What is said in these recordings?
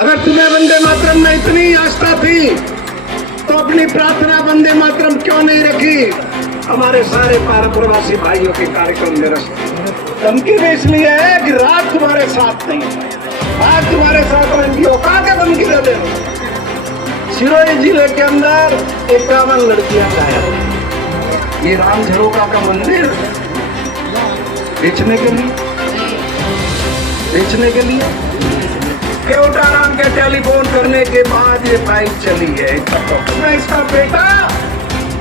अगर तुम्हें वंदे मातरम में इतनी आस्था थी तो अपनी प्रार्थना वंदे मातरम क्यों नहीं रखी हमारे सारे पारा प्रवासी भाइयों के कार्यक्रम में रखी। धमकी भी इसलिए है कि रात तुम्हारे साथ नहीं, आज तुम्हारे साथ रहेंगी। औकात है धमकी दे दे। सिरोही जिले के अंदर 51 लड़कियां घायल। ये राम झरोका का मंदिर बेचने के लिए केवटाराम के टेलीफोन करने के बाद ये फाइल चली है। उसमें इसका बेटा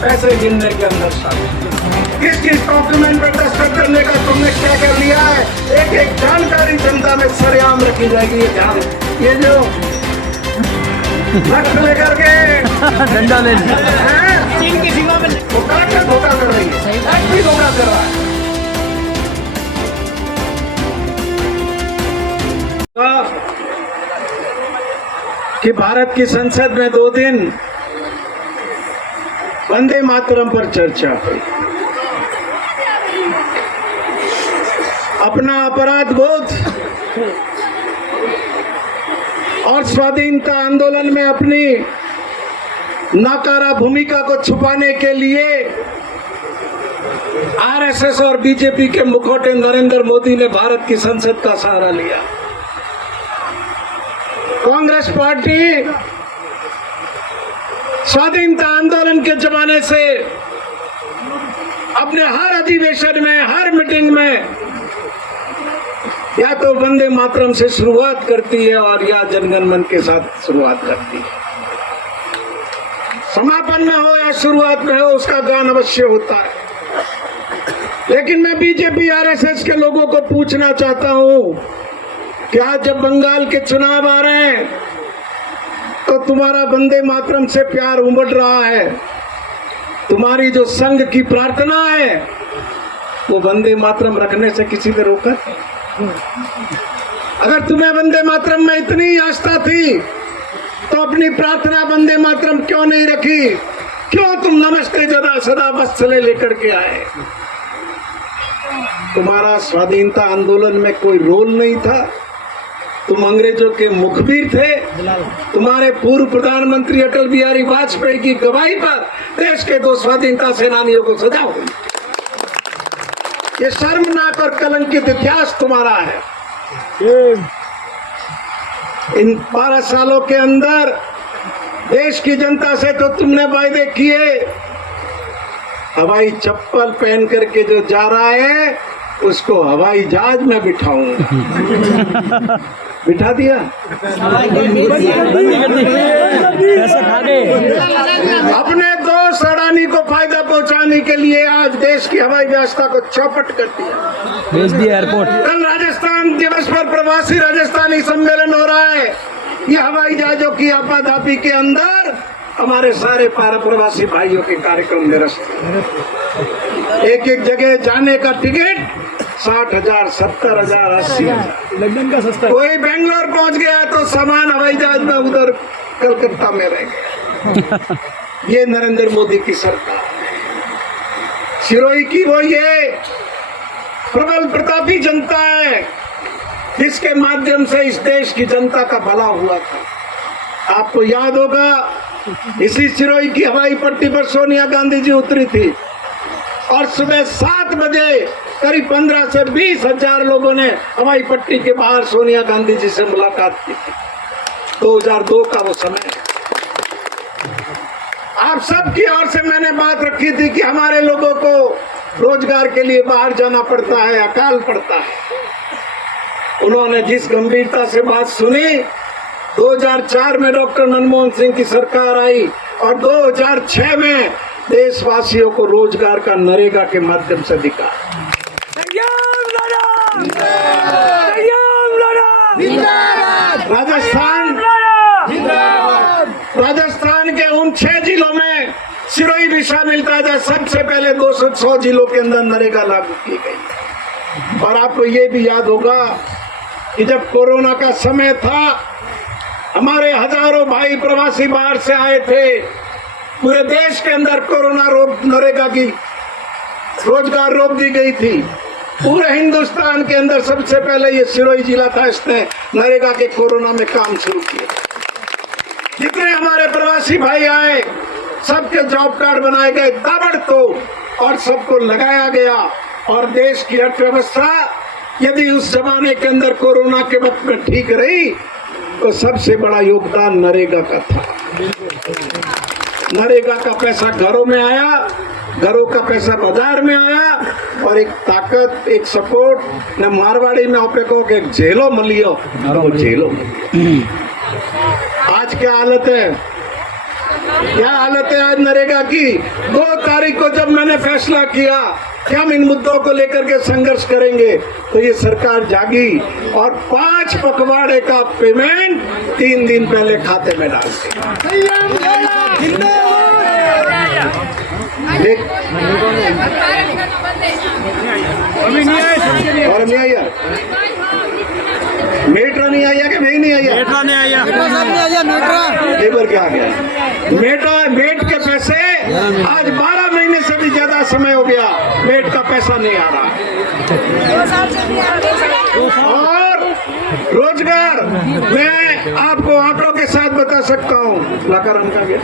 पैसे गिनने के अंदर शामिल। किस डॉक्यूमेंट पर दस्तखत करने का तुमने क्या कर लिया है, एक एक जानकारी जनता में सरेआम रखी जाएगी। ये जो लक्ष्य लेकर के डंडा ले की सीमा में धोखा कर रही है, भी धोखा कर रहा है। कि भारत की संसद में 2 दिन वंदे मातरम पर चर्चा हुई। अपना अपराध बोध और स्वाधीनता आंदोलन में अपनी नाकारा भूमिका को छुपाने के लिए आरएसएस और बीजेपी के मुखौटे नरेंद्र मोदी ने भारत की संसद का सहारा लिया। कांग्रेस पार्टी स्वाधीनता आंदोलन के जमाने से अपने हर अधिवेशन में, हर मीटिंग में या तो वंदे मातरम से शुरुआत करती है और या जनगण मन के साथ शुरुआत करती है। समापन में हो या शुरुआत में हो, उसका गान अवश्य होता है। लेकिन मैं बीजेपी आरएसएस के लोगों को पूछना चाहता हूं कि आज जब बंगाल के चुनाव आ रहे हैं तो तुम्हारा वंदे मातरम से प्यार उमड़ रहा है। तुम्हारी जो संघ की प्रार्थना है वो वंदे मातरम रखने से किसी ने रोका? अगर तुम्हें वंदे मातरम में इतनी आस्था थी तो अपनी प्रार्थना वंदे मातरम क्यों नहीं रखी? क्यों तुम नमस्ते जदा सदा वत्सले लेकर के आए? तुम्हारा स्वाधीनता आंदोलन में कोई रोल नहीं था। तुम अंग्रेजों के मुखबिर थे। तुम्हारे पूर्व प्रधानमंत्री अटल बिहारी वाजपेयी की गवाही पर देश के 2 स्वाधीनता सेनानियों को सजा हुई। ये शर्मनाक और कलंकित इतिहास तुम्हारा है। इन 12 सालों के अंदर देश की जनता से तो तुमने वायदे किए, हवाई चप्पल पहन करके जो जा रहा है उसको हवाई जहाज में बिठाऊंगा। बिठा दिया। पैसा खा गए। अपने दोस्त अडानी को फायदा पहुंचाने के लिए आज देश की हवाई व्यवस्था को चौपट कर दिया, भेज दिया एयरपोर्ट। कल राजस्थान दिवस पर प्रवासी राजस्थानी सम्मेलन हो रहा है। ये हवाई जहाजों की आपाधापी के अंदर हमारे सारे पारा प्रवासी भाइयों के कार्यक्रम में रस्ते, एक एक जगह जाने का टिकट 60,000, 70,000, 80,000। लंदन का सस्ता। कोई बेंगलोर पहुंच गया तो सामान हवाई जहाज में उधर कलकत्ता में रह गया। ये नरेंद्र मोदी की सरकार। सिरोही की वो ये प्रबल प्रतापी जनता है जिसके माध्यम से इस देश की जनता का भला हुआ था। आपको याद होगा इसी सिरोही की हवाई पट्टी पर सोनिया गांधी जी उतरी थी और सुबह 7 बजे करीब 15 से 20,000 लोगों ने हवाई पट्टी के बाहर सोनिया गांधी जी से मुलाकात की थी। 2002 का वो समय। आप सबकी ओर से मैंने बात रखी थी कि हमारे लोगों को रोजगार के लिए बाहर जाना पड़ता है, अकाल पड़ता है। उन्होंने जिस गंभीरता से बात सुनी, 2004 में डॉक्टर मनमोहन सिंह की सरकार आई और 2006 में देशवासियों को रोजगार का नरेगा के माध्यम से दिखा। राजस्थान के उन 6 जिलों में सिरोही भी शामिल था जहाँ सबसे पहले 200 जिलों के अंदर नरेगा लागू की गई। और आपको ये भी याद होगा कि जब कोरोना का समय था, हमारे हजारों भाई प्रवासी बाहर से आए थे। पूरे देश के अंदर कोरोना रोक नरेगा की रोजगार रोक दी गई थी। पूरे हिंदुस्तान के अंदर सबसे पहले ये सिरोही जिला था, इसने नरेगा के कोरोना में काम शुरू किया। जितने हमारे प्रवासी भाई आए सबके जॉब कार्ड बनाए गए ताबड़तोड़ और सबको लगाया गया। और देश की अर्थव्यवस्था यदि उस जमाने के अंदर कोरोना के वक्त में ठीक रही तो सबसे बड़ा योगदान नरेगा का था। नरेगा का पैसा घरों में आया, घरों का पैसा बाजार में आया और एक ताकत, एक सपोर्ट न मारवाड़ी में आपे को कि झेलो मलियो, वो झेलो। आज क्या हालत है, क्या हालत है आज नरेगा की। 2 तारीख को जब मैंने फैसला किया कि हम इन मुद्दों को लेकर के संघर्ष करेंगे तो ये सरकार जागी और 5 पखवाड़े का पेमेंट 3 दिन पहले खाते में डाल दी। और नहीं आया, मेट्रो नहीं आया कि नहीं आया, लेबर क्या आ गया। मेट के पैसे आज 12 महीने से भी ज्यादा समय हो गया, मेट का पैसा नहीं आ रहा। और रोजगार मैं आपको आंकड़ों के साथ बता सकता हूँ। लाकाराम का गया,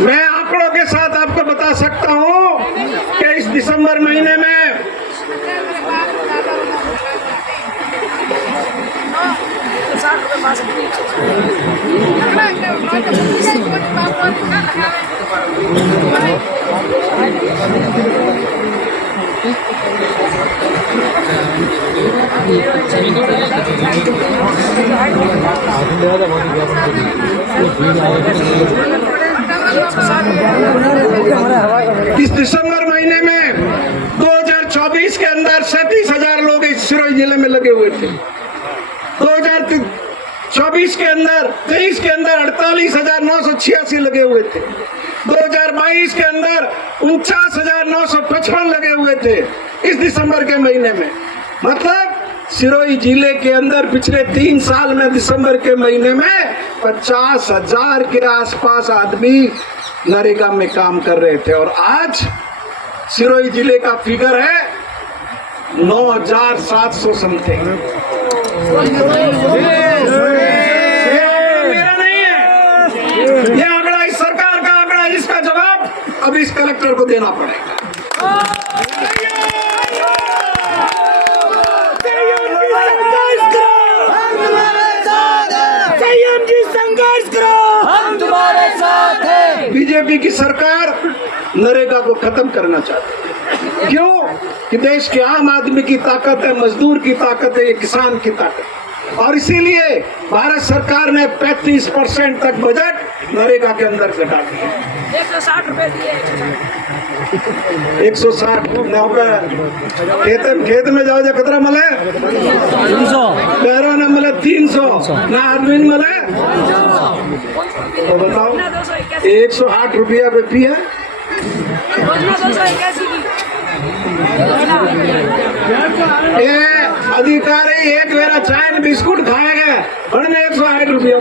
मैं आंकड़ों के साथ आपको बता सकता हूँ कि इस दिसंबर महीने में इस दिसंबर महीने में 2024 के अंदर 37,000 लोग इस सिरोही जिले में लगे हुए थे। 2024 के अंदर 23 के अंदर 48,986 लगे हुए थे। 2022 के अंदर 49,955 लगे हुए थे इस दिसंबर के महीने में। मतलब सिरोही जिले के अंदर पिछले 3 साल में दिसंबर के महीने में 50,000 के आसपास आदमी नरेगा में काम कर रहे थे। और आज सिरोही जिले का फिगर है 9,700 समथिंग। मेरा नहीं है ये आंकड़ा, इस सरकार का आंकड़ा, इसका जवाब अब इस कलेक्टर को देना पड़ेगा। बीजेपी की सरकार नरेगा को खत्म करना चाहती है। क्यों? कि देश के आम आदमी की ताकत है, मजदूर की ताकत है, ये किसान की ताकत है। और इसीलिए भारत सरकार ने 35% तक बजट नरेगा के अंदर घटा दिया। 160 रुपए दिए, 160 खेत में जाओ जा खतरा मले 300 पैरा न मले 300 ना आदमी मले तो बताओ 108 रुपया बेटी है। ये अधिकारी एक मेरा चाय बिस्कुट खाएगा और मैं 108 रुपया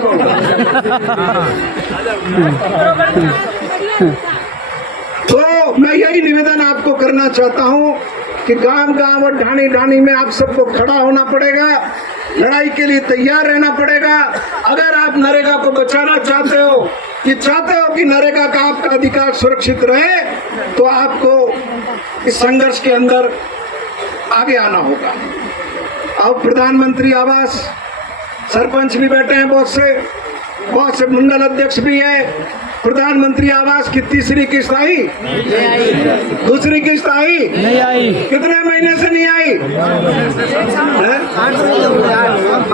तो मैं यही निवेदन आपको करना चाहता हूँ कि गांव गांव और ढाणी ढाणी में आप सबको खड़ा होना पड़ेगा, लड़ाई के लिए तैयार रहना पड़ेगा। अगर आप नरेगा को बचाना चाहते हो कि नरेगा का आपका अधिकार सुरक्षित रहे तो आपको इस संघर्ष के अंदर आगे आना होगा। अब प्रधानमंत्री आवास सरपंच भी बैठे हैं, बहुत से मंडल अध्यक्ष भी है। प्रधानमंत्री आवास की तीसरी किस्त आई, दूसरी किस्त आई, नहीं आई। कितने महीने से नहीं आई?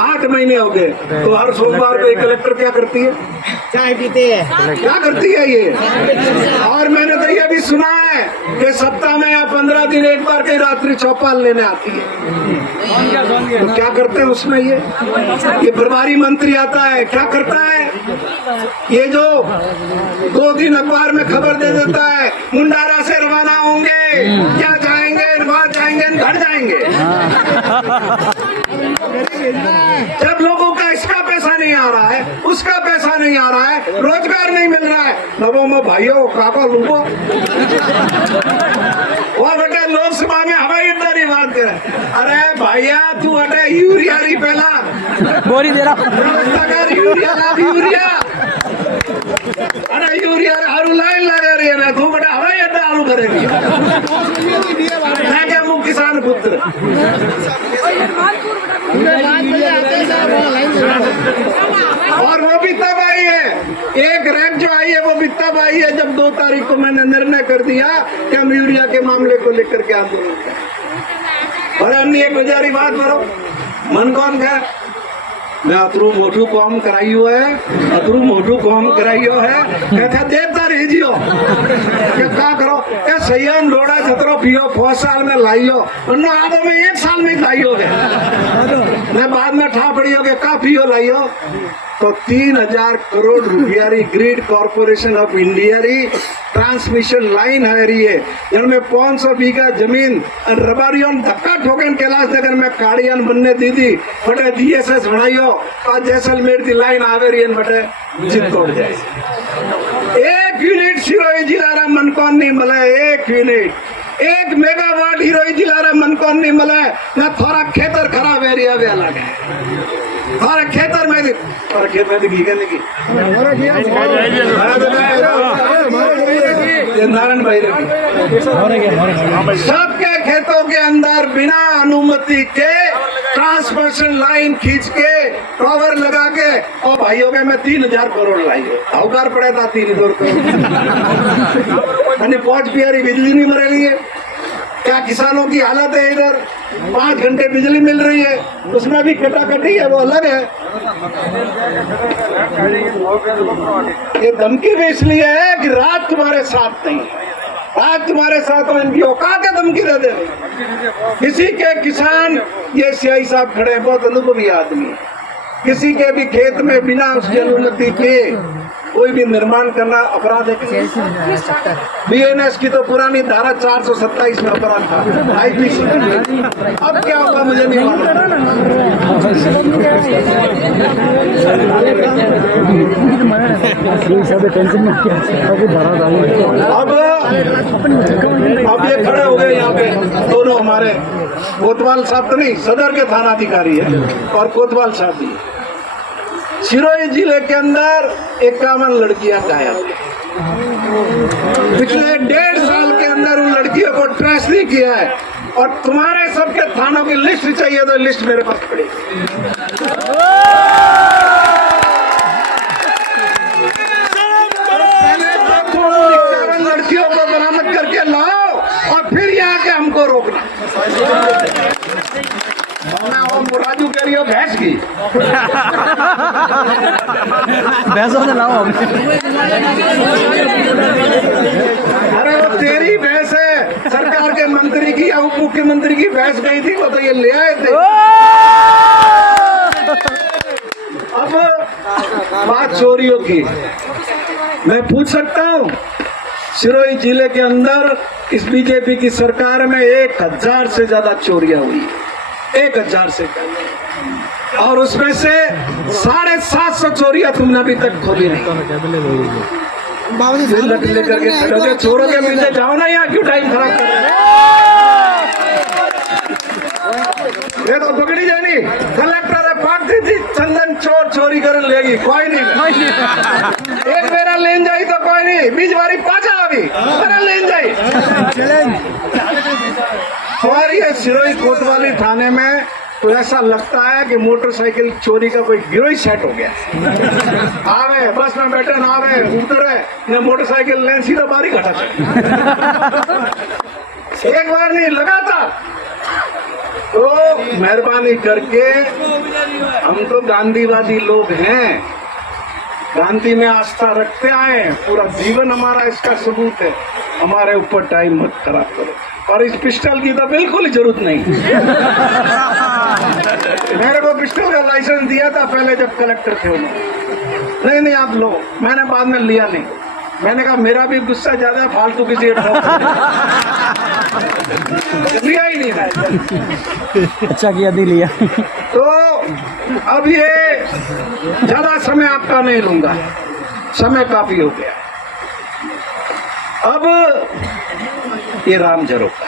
8 महीने हो गए। तो हर सोमवार को कलेक्टर क्या करती है? चाय पीते हैं। क्या करती है ये? और मैंने तो ये भी सुना है कि सप्ताह में या 15 दिन एक बार के रात्रि चौपाल लेने आती है। तो क्या करते हैं उसमें ये प्रभारी मंत्री आता है, क्या करता है? ये जो 2 दिन अखबार में खबर दे देता है मुंडारा से रवाना होंगे, क्या जाएंगे, वहां जाएंगे, घर जाएंगे। जब लोगों का इसका पैसा नहीं आ आ रहा है, उसका पैसा नहीं आ रहा है, रोजगार नहीं मिल रहा है, नवो में भाइयों काको लूबो वो बेटे लोकसभा में हवाई अड्डा नहीं बात करे। अरे भैया तू अटे यूरिया नहीं पहला बोरी दे रहा व्यवस्था कर, यूरिया ला यूरिया। अरे यूरिया हारू लाइन लगा रही है ना, तू बेटा हवाई अड्डा हारू करेगी। मैं क्या मुँह किसान पुत्र और वो भी तब आई है, एक रैंक जो आई है वो भी तब आई है जब 2 तारीख को मैंने निर्णय कर दिया कि हम यूरिया के मामले को लेकर के आंदोलन करें। और अन्य एक बेचारी बात करो, मन कौन है मैं अतरू मोटू कॉम कराइयो है, अतरू मोटू कॉम कराइयो है, कहता देवता रह जियो क्या करो क्या संयम लोड़ा छतरो पियो 4 साल में लाइयो, वरना आधो में 1 साल में लाइयो है, मैं बाद में ठा पड़ियो के का पियो लाइयो। तो 3000 करोड़ रुपया री ग्रिड कॉर्पोरेशन ऑफ इंडिया री ट्रांसमिशन लाइन है रही है, जिनमें 500 बीघा जमीन रबारियन धक्का ठोकन कैलाश नगर में काड़ियन बनने दी थी, बटे DSS बनाइयो और जैसलमेर की लाइन आवे रही है बटे जित तोड़ जाए। 1 यूनिट सिरोही जिला रा मन कौन नहीं मिला, 1 यूनिट 1 मेगावाट हिरोई जिला रा मन कौन नहीं मिला ना, थोड़ा खेतर खराब एरिया भी अलग है, और खेतर में और खेत में दिखी नहीं नारायण भाई सबके खेतों के अंदर बिना अनुमति के ट्रांसमिशन लाइन खींच के कवर लगा के और भाइयों के मैं 3000 करोड़ लाई अवकार पड़ा था 3000 करोड़ 5 प्यारी बिजली नहीं मर रही है। क्या किसानों की हालत है, इधर 5 घंटे बिजली मिल रही है, उसमें भी कटाकटी है वो अलग है। ये धमकी भी इसलिए है कि रात तुम्हारे साथ नहीं, रात तुम्हारे साथ में इनकी औकात है धमकी दे दे। किसी के किसान ये सियाई साहब खड़े बहुत अनुभवी आदमी, किसी के भी खेत में बिना उसकी अनुमति के कोई भी निर्माण करना अपराध है। BNS की तो पुरानी धारा 427 में अपराध था, IPC अब क्या होगा मुझे नहीं मालूम। अब ये खड़े हो गए यहाँ पे दोनों हमारे कोतवाल साहब तो नहीं, सदर के थाना अधिकारी है और कोतवाल साहब भी। सिरोही जिले के अंदर 51 लड़कियां घायल, पिछले 1.5 साल के अंदर उन लड़कियों को ट्रेस नहीं किया है, और तुम्हारे सबके थानों की लिस्ट चाहिए तो लिस्ट मेरे पास पड़ी। लड़कियों को बरामद करके लाओ और फिर यहाँ के हमको रोकना। राजू कह रही हो भैंस की भैंसों से लाओ हम। अरे वो तेरी भैंस है, सरकार के मंत्री की या उप मुख्यमंत्री की भैंस गई थी, वो तो ये ले आए थे। अब बात चोरियों की, मैं पूछ सकता हूँ सिरोही जिले के अंदर इस बीजेपी की सरकार में 1000 से ज्यादा चोरियां हुई, 1000 से, और उसमें से 750 चोरियां तुमने अभी तक खोली नहीं। लेकर के खड़े चोरों के पीछे जाओ ना, यहाँ क्यों टाइम खराब कर रहे हो? ये तो पकड़ी जानी कलेक्टर पाकती थी चंदन चोर चोरी कर लेगी, कोई नहीं। एक मेरा लेन जाई तो कोई नहीं, बीच बारी पाचा अभी मेरा लेन जाई। और ये सिरोही कोतवाली थाने में तो ऐसा लगता है कि मोटरसाइकिल चोरी का कोई गिरोह सेट हो गया। आवे बस में बैठे ना, आवे उतरे न मोटरसाइकिल लेन सीधा बारी घटा एक बार नहीं लगातार। तो मेहरबानी करके, हम तो गांधीवादी लोग हैं, गांधी में आस्था रखते आए, पूरा जीवन हमारा इसका सबूत है। हमारे ऊपर टाइम मत खराब करो, और इस पिस्टल की तो बिल्कुल जरूरत नहीं। मेरे को पिस्टल का लाइसेंस दिया था पहले जब कलेक्टर थे उन्होंने, नहीं आप लो, मैंने बाद में लिया नहीं। मैंने कहा मेरा भी गुस्सा ज्यादा है, फालतू किसी लिया ही नहीं मैं। अच्छा किया नहीं लिया। तो अब ये ज्यादा समय आपका नहीं लूंगा, समय काफी हो गया। अब ये राम झरोखा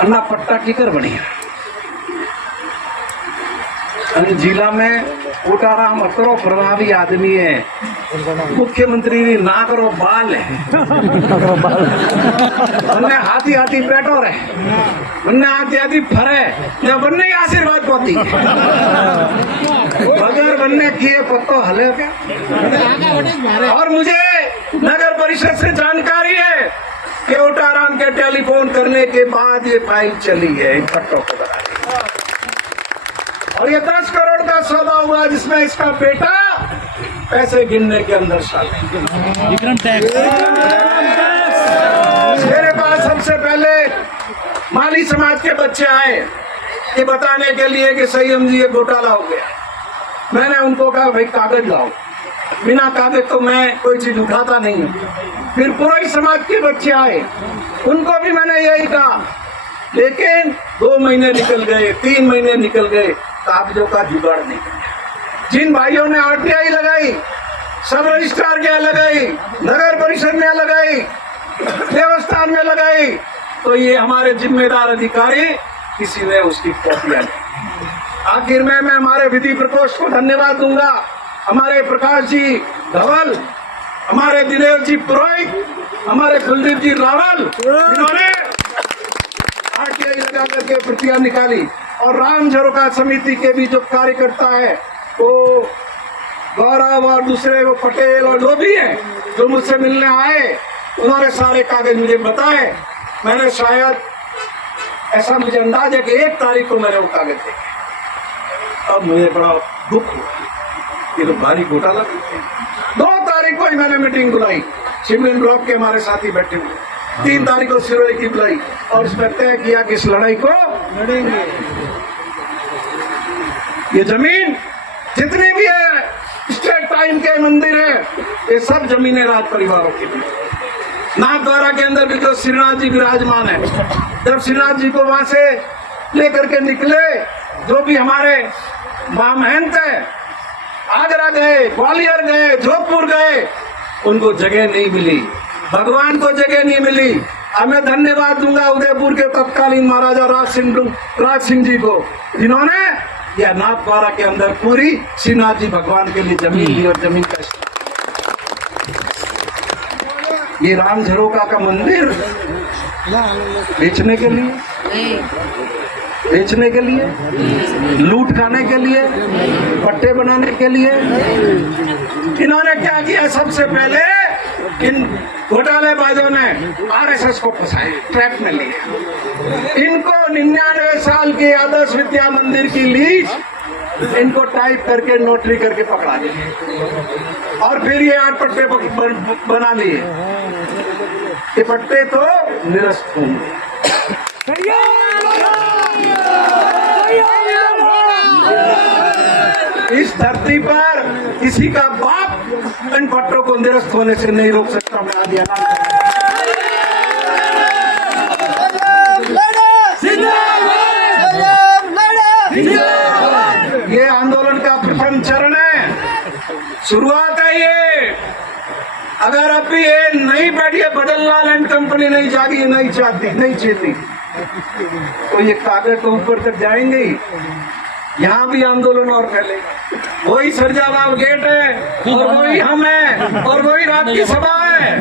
अन्ना पट्टा कीकर बढ़िया जिला में कोटाराम अतरो प्रभावी आदमी है, मुख्यमंत्री भी ना करो बाल है, बनने हाथी हाथी पेटो रहे, बनने हाथी हाथी फरे, जब बनने की आशीर्वाद पाती है, बगैर बनने किए पत्तो हले क्या। और मुझे नगर परिषद से जानकारी है कि कोटाराम के टेलीफोन करने के बाद ये फाइल चली है इन पट्टों को बना, और ये 10 करोड़ का सौदा हुआ जिसमें इसका बेटा पैसे गिनने के अंदर शामिल। मेरे पास सबसे पहले माली समाज के बच्चे आए ये बताने के लिए कि संयम जी ये घोटाला हो गया। मैंने उनको कहा भाई कागज लाओ, बिना कागज तो मैं कोई चीज उठाता नहीं हूँ। फिर पूरे समाज के बच्चे आए, उनको भी मैंने यही कहा, लेकिन 2 महीने निकल गए, 3 महीने निकल गए, कागजों का जुगाड़ नहीं। जिन भाइयों ने आरटीआई लगाई, सब रजिस्ट्रार क्या लगाई, नगर परिषद में लगाई, देवस्थान में लगाई, तो ये हमारे जिम्मेदार अधिकारी किसी ने उसकी कॉपियां नहीं। आखिर में मैं हमारे विधि प्रकोष्ठ को धन्यवाद दूंगा, हमारे प्रकाश जी धवल, हमारे दिनेश जी पुरोहित, हमारे कुलदीप जी रावल, जिन्होंने आरटीआई लगा करके प्रतियां निकाली। और राम झरोखा समिति के भी जो कार्यकर्ता है वो गौरव और दूसरे वो पटेल और जो भी हैं जो मुझसे मिलने आए, उन्होंने सारे कागज मुझे बताए। मैंने शायद ऐसा मुझे अंदाज है कि 1 तारीख को मैंने वो कागज देखे। अब मुझे बड़ा दुख हुआ, ये तो भारी घोटाला। 2 तारीख को ही मैंने मीटिंग बुलाई, सिमरन ब्लॉक के हमारे साथी बैठे हुए, 3 तारीख को सिरोही की बुलाई और इसमें तय किया कि इस लड़ाई को लड़ेंगे। ये जमीन जितनी भी है, स्टेट टाइम के मंदिर है, ये सब जमीनें राज परिवारों की थी। नाथद्वारा के अंदर भी जो श्रीनाथ जी विराजमान है, जब श्रीनाथ जी को वहां से लेकर के निकले, जो भी हमारे महामहंत है, आगरा गए, ग्वालियर गए, जोधपुर गए, उनको जगह नहीं मिली, भगवान को जगह नहीं मिली। अब मैं धन्यवाद दूंगा उदयपुर के तत्कालीन महाराजा राज सिंह जी को, जिन्होंने यह नाथद्वारा के अंदर पूरी श्रीनाथ जी भगवान के लिए जमीन दी और जमीन का ये राम झरोखा का मंदिर बेचने के लिए, बेचने के लिए, लूट खाने के लिए, पट्टे बनाने के लिए। इन्होंने क्या किया, सबसे पहले इन घोटालेबाजों ने आरएसएस को फंसाया, ट्रैप में लिया। इनको 99 साल की आदर्श विद्या मंदिर की लीज इनको टाइप करके नोटरी करके पकड़ा दिए और फिर ये 8 पट्टे बना लिए। ये पट्टे तो निरस्त होंगे। इस धरती पर किसी का बाप इन पट्टों को निरस्त होने से नहीं रोक सकता। मैं आदि ये आंदोलन का प्रथम चरण है, शुरुआत है ये। अगर अब भी ये नहीं बैठी, बदलना लैंड कंपनी नहीं जागी, नहीं चाहती, नहीं चाहती, तो ये कागज तो ऊपर तक जाएंगे ही, यहाँ भी आंदोलन और फैलेगा। वही सरजाबाब गेट है और वही हम हैं और वही रात की सभा है।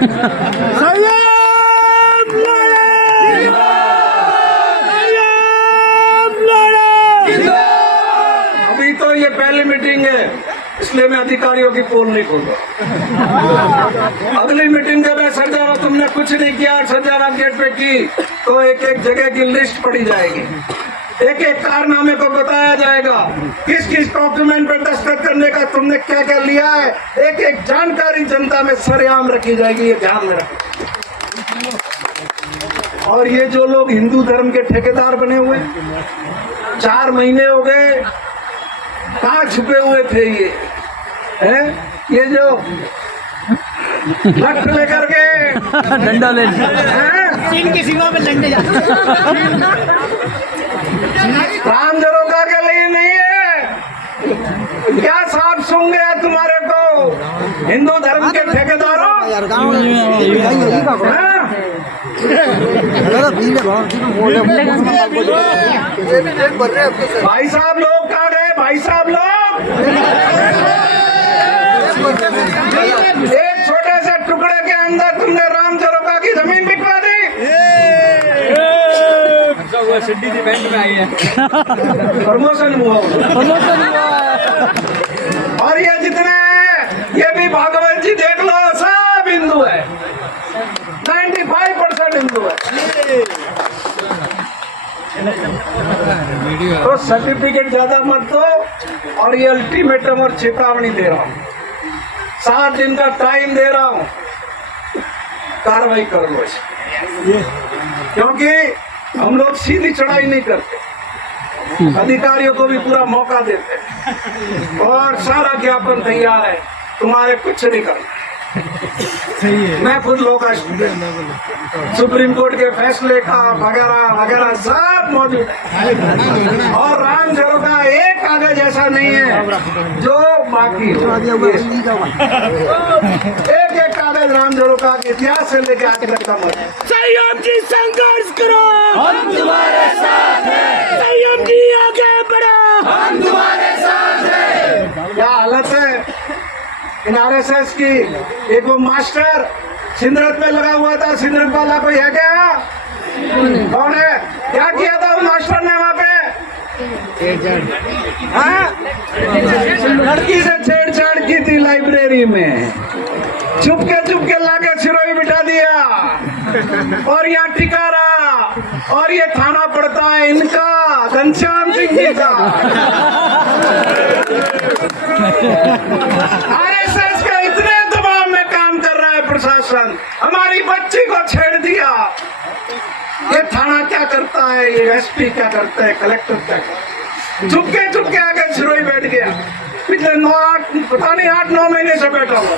अभी तो ये पहली मीटिंग है, इसलिए मैं अधिकारियों की पोल नहीं खोल रहा। अगली मीटिंग जब है सरजाबाब तुमने कुछ नहीं किया, सरजाबाब गेट पे की, तो एक एक जगह की लिस्ट पड़ी जाएगी, एक एक कारनामे को बताया जाएगा, किस किस डॉक्यूमेंट पर दस्तखत करने का तुमने क्या क्या लिया है, एक एक जानकारी जनता में सरेआम रखी जाएगी। ये ध्यान में रखो। और ये जो लोग हिंदू धर्म के ठेकेदार बने हुए, 4 महीने हो गए, कहाँ छुपे हुए थे ये हैं? ये जो लठ लेकर के डंडा ले चीन की सीमा में लड़ने जाते राम झरोका के लिए नहीं है। क्या साफ सुन गया तुम्हारे को हिंदू धर्म के ठेकेदारों? हाँ? भाई साहब लोग कहाँ गए? भाई साहब लोग एक छोटे से टुकड़े के अंदर तुमने राम झरोका की जमीन बिकवा दी। सिड्डी थी बैंक में आई है। प्रमोशन हुआ और ये जितने हैं ये भी भागवत जी देख लो सब हिंदू है, 95% हिंदू है। तो सर्टिफिकेट ज्यादा मत दो और ये अल्टीमेटम और चेतावनी दे रहा हूँ, 7 दिन का टाइम दे रहा हूँ, कार्रवाई कर लो इसे। क्योंकि हम लोग सीधी चढ़ाई नहीं करते, अधिकारियों को भी पूरा मौका देते हैं और सारा ज्ञापन तैयार है, तुम्हारे कुछ नहीं करना। मैं खुद लोग सुप्रीम कोर्ट के फैसले का वगैरह वगैरह सब मौजूद है और राम झरोका एक कागज ऐसा नहीं है जो बाकी हो। एक एक कागज राम झरोका के इतिहास से लेके आगे तक का मौजूद। संयम जी संघर्ष करो, हम तुम्हारे साथ हैं। संयम जी आगे बढ़ो, हम तुम्हारे साथ हैं। क्या हालत है इन RSS की? एक वो मास्टर सिंदरत में लगा हुआ था, सिंदरत वाला कोई है क्या? कौन है? क्या किया था उस मास्टर ने वहाँ पे? हाँ? लड़की से छेड़छाड़ की थी लाइब्रेरी में, चुपके लाके सिरोही बिठा दिया और यहाँ टिका रहा। और ये थाना पड़ता है इनका, घनश्याम सिंह जी का। RSS के इतने दबाव में काम कर रहा है प्रशासन, हमारी बच्ची को छेड़ दिया। ये थाना क्या करता है, ये SP क्या करता है, कलेक्टर क्या करता है? चुपके आके सिरोही बैठ गया। पिछले 8-9 महीने से बैठा हुआ।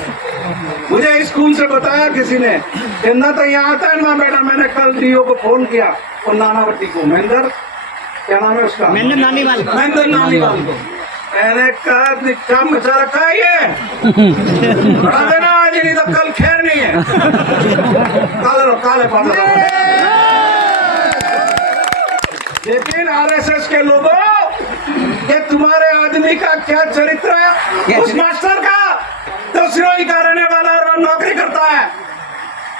मुझे स्कूल से बताया किसी ने कि ना तो यहाँ आता है ना बेटा। मैंने कल DO को फोन किया और नानावती को, महेंद्र क्या नाम है उसका, महेंद्र नानीवाल को। मैंने कहा निक्का मचा रखा है ये, बढ़ा देना आज, नहीं तो कल खैर नहीं है। काले पाता। लेकिन RSS के लोगों, ये तुम्हारे आदमी का क्या चरित्र है? उस मास्टर का तो सिरोही का रहने वाला और नौकरी करता है,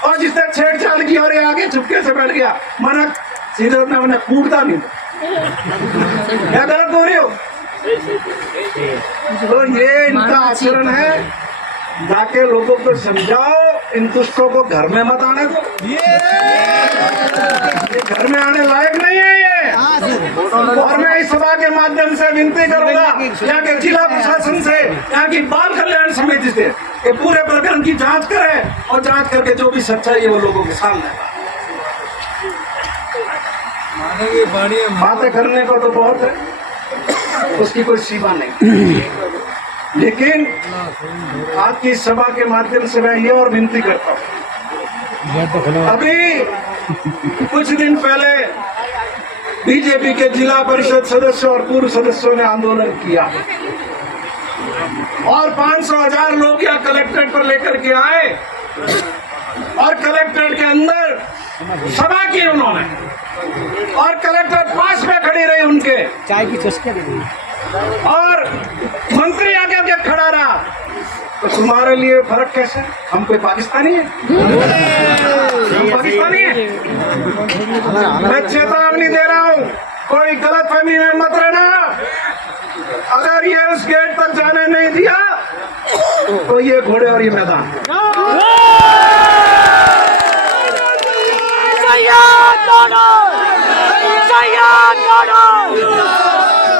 और जिसने छेड़छाड़ की और ये आगे चुपके से बैठ गया। मना सीधे मैंने कूटता नहीं, क्या गलत हो रही हो? तो ये इनका आचरण है। जाके लोगों को समझाओ, इन दुष्टों को घर में मत आने दो। ये घर में आने लायक नहीं है ये। और मैं इस सभा के माध्यम से विनती करूंगा यहाँ के जिला प्रशासन से, यहाँ की बाल कल्याण समिति से, ये पूरे प्रकरण की जांच करे और जांच करके जो भी सच्चाई है वो लोगों के सामने। बातें करने को तो बहुत है, उसकी कोई सीमा नहीं। लेकिन आज की सभा के माध्यम से मैं ये और विनती करता हूँ, अभी कुछ दिन पहले बीजेपी के जिला परिषद सदस्यों और पूर्व सदस्यों ने आंदोलन किया और 500,000 लोग यहाँ कलेक्ट्रेट पर लेकर के आए और कलेक्ट्रेट के अंदर सभा की उन्होंने, और कलेक्टर पास में खड़ी रही उनके, चाय की चस्का दे दी और मंत्री आगे आगे खड़ा रहा। तो तुम्हारे लिए फर्क कैसे? हम कोई पाकिस्तानी है? हम पाकिस्तानी है? मैं चेतावनी दे रहा हूँ, कोई गलत फहमी में मत रहना। अगर ये उस गेट तक जाने नहीं दिया तो ये घोड़े और ये मैदान।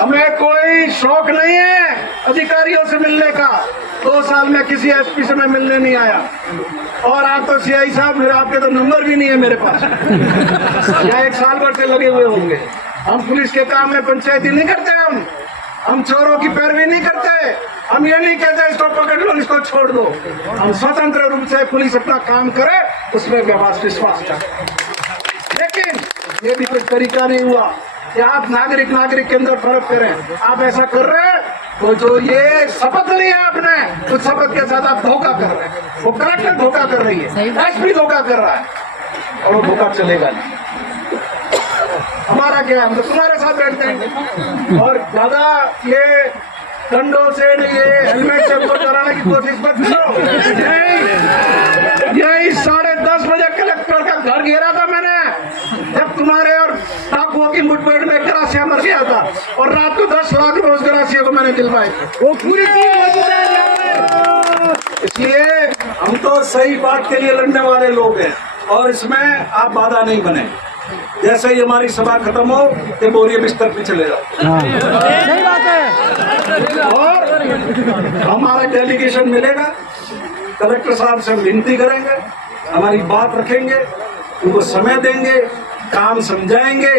हमें कोई शौक नहीं है अधिकारियों से मिलने का। 2 साल में किसी SP से मैं मिलने नहीं आया, और आप तो CI साहब, मेरे आपके तो नंबर भी नहीं है मेरे पास। या 1 साल भर से लगे हुए होंगे। हम पुलिस के काम में पंचायती नहीं करते, हम चोरों की पैरवी नहीं करते। हम ये नहीं कहते इसको पकड़ लो, इसको छोड़ दो। हम स्वतंत्र रूप से पुलिस अपना काम करे, उसमें विश्वास करे। लेकिन ये भी कोई तरीका नहीं हुआ। कि आप नागरिक के अंदर फर्क करें। आप ऐसा कर रहे हैं तो जो ये शपथ लिया आपने, उस शपथ के साथ आप धोखा कर रहे हैं। वो कलेक्टर धोखा कर रही है, एसपी धोखा कर रहा है, और वो धोखा चलेगा नहीं। हमारा क्या है, हम तो तुम्हारे साथ बैठते हैं। और दादा ये डंडों से ये हेलमेट से उनको डराने की कोशिश मत करो। यही 10:30 बजे कलेक्टर का घर घेरा था मैंने, जब तुम्हारे और डाकुओं की मुठभेड़ में ग्रासिया मर गया था, और रात को 10 लाख रुपए उस ग्रासिया को मैंने दिलवाए थे। वो पूरी इसलिए हम तो सही बात के लिए लड़ने वाले लोग हैं, और इसमें आप बाधा नहीं बने। जैसे ही हमारी सभा खत्म हो ये बोरिए बिस्तर पे चले जाओ। सही बात है। और हमारा डेलीगेशन मिलेगा, कलेक्टर साहब से हम विनती करेंगे, हमारी बात रखेंगे, उनको समय देंगे, काम समझाएंगे,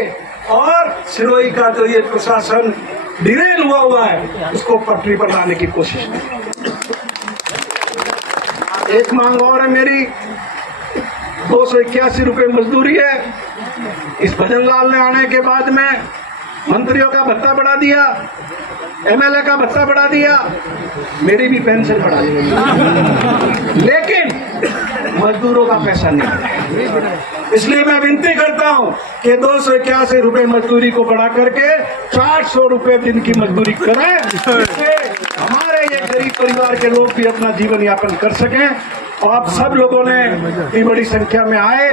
और सिरोही का जो ये प्रशासन डिरेल हुआ है उसको पटरी पर लाने की कोशिश करेंगे। एक मांग और है मेरी, 281 रुपए मजदूरी है। इस भजन लाल ने आने के बाद में मंत्रियों का भत्ता बढ़ा दिया, एमएलए का भत्ता बढ़ा दिया, मेरी भी पेंशन बढ़ा दी, लेकिन मजदूरों का पैसा नहीं। इसलिए मैं विनती करता हूं कि 281 रुपए मजदूरी को बढ़ा करके 400 रुपए दिन की मजदूरी करें, जिससे हमारे ये गरीब परिवार के लोग भी अपना जीवन यापन कर सकें। और आप सब लोगों ने इतनी बड़ी संख्या में आए,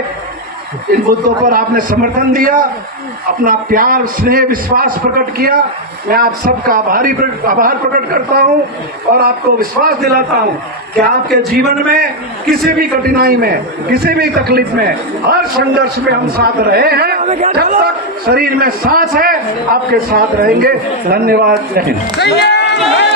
इन मुद्दों पर आपने समर्थन दिया, अपना प्यार, स्नेह, विश्वास प्रकट किया। मैं आप सबका आभार प्रकट करता हूं, और आपको विश्वास दिलाता हूं कि आपके जीवन में किसी भी कठिनाई में, किसी भी तकलीफ में, हर संघर्ष में हम साथ रहे हैं। जब तक शरीर में सांस है आपके साथ रहेंगे। धन्यवाद। जय हिंद।